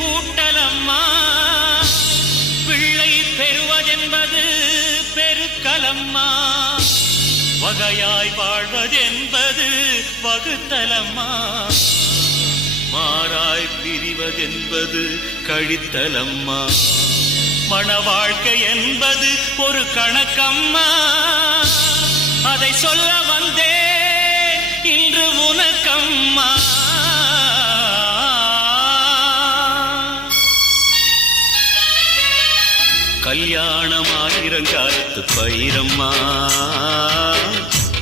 கூட்டலம்மா. பிள்ளை பெறுவதென்பது பெருக்கலம்மா. வகையாய் வாழ்வதென்பது வகுத்தலம்மா. மாறாய் பிரிவதென்பது கழித்தலம்மா. மன வாழ்க்கை என்பது ஒரு கணக்கம்மா. அதை சொல்ல வந்தே இன்று உனக்கம்மா. கல்யாணமாயிரங்காலத்து பயிரம்மா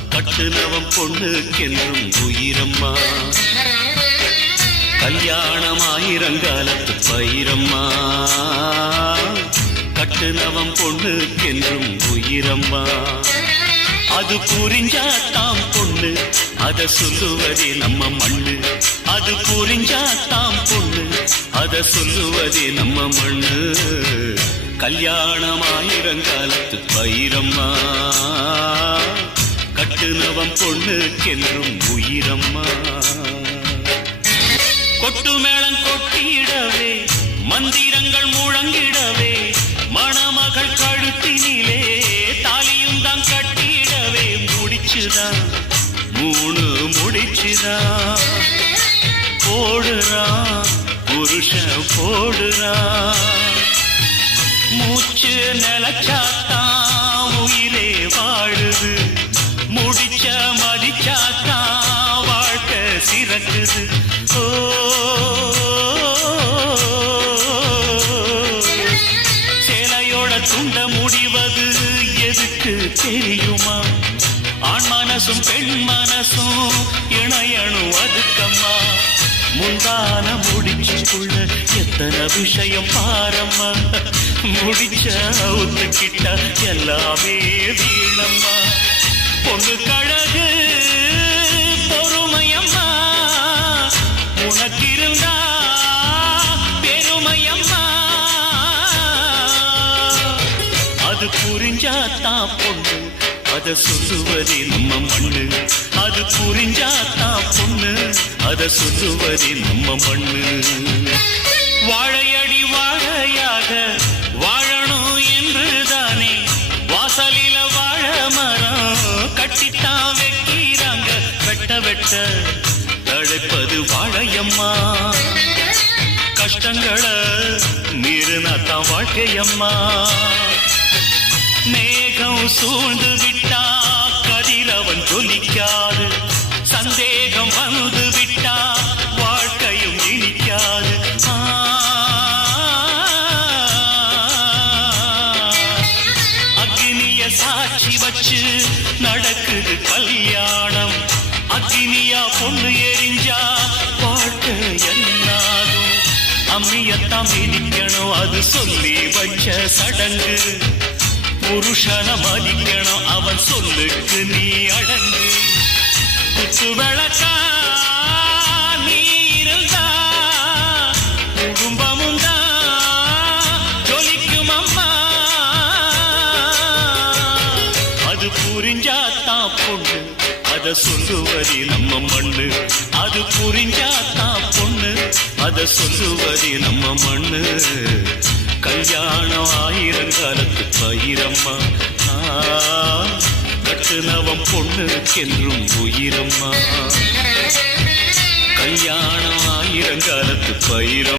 கட்டுனவம் பொண்ணுக்கென்றும் உயிரம்மா. கல்யாணமாயிரங்காலத்து பயிரம்மா கட்டுனவம் பொண்ணுக்கென்றும் உயிரம்மா. அது புரிஞ்சாத்தாம் பொண்ணு அத சொல்லுவதே நம்ம மண்ணு. அது புரிஞ்சாத்தாம் பொண்ணு அத சொல்லுவதே நம்ம மண்ணு. கல்யாணமாயிரங்காலத்து பயிரம்மா கட்டுனவம் பொண்ணுக்கென்றும் உயிரம்மா. கொட்டு மேளம் கொட்டிடவே மந்திரங்கள் முழங்கிடவே மணமகள் கழுத்தினிலே தாலியும் தான் கட்டிடவே முடிச்சுதான் மூணு முடிச்சுதான் போடுறான் புருஷன் போடுறான் மூச்சு நிலச்சாத்தான் உயிரே வாழுது. முடிச்ச மதிச்சாத்தான் வாழ்க்கை சிறக்குது. ஓ. சேலையோட துண்ட முடிவது எதுக்கு தெரியுமா? ஆண் மனசும் பெண் மனசும் இணையணும் அதுக்கம்மா முந்தான முடிச்சுக்குள்ள எத்தனை விஷயம் பாரம்மா? முடிச்ச ஒத்துக்கிட்ட எல்லாமே வீணம்மா. பொண்ணு கழகு பொறுமையம்மா. உனக்கு இருந்தா பெருமையம்மா. அது புரிஞ்சாத்தான் பொண்ணு அத சொல்லுவதே நம்ம மண்ணு. அது புரிஞ்சாத்தான் பொண்ணு அத சொல்லுவதே நம்ம மண்ணு. வாழை தழைப்பது வாழையம்மா. கஷ்டங்களை மீறினாத்தான் வாழ்க்கையம்மா. மேகம் சூழ்ந்து விட்டா கதிரவன் ஜொலிக்காது சந்தேகம் வந்து விட்டா வாழ்க்கையும் இனிக்காது. அக்னிய சாட்சி வச்சு நடக்குது கல்யாணம். அக்னியா பொண்ணு எரிஞ்சா பாட்டு என்னாகும்? அம்மியத்தான் இனிக்கணும் அது சொல்லி வச்ச சடங்கு. புருஷன மதிக்கணும் அவன் சொல்லுக்கு நீ அடங்கு. குத்து விளக்கா நீ இருந்தா புரிஞ்சாத்தான் பொண்ணு. அத சொல்லுவதி நம்ம மண்ணு. அது புரிஞ்சாதான் பொண்ணு. அத சொல்லுவதி நம்ம மண்ணு. கல்யாணம் ஆயிரம் காலத்து பயிரம்மா ஆ, கட்டுனவம் பொண்ணுக்கென்றும் உயிரம்மா. கல்யாணம் ஆயிரம் காலத்து பயிரம்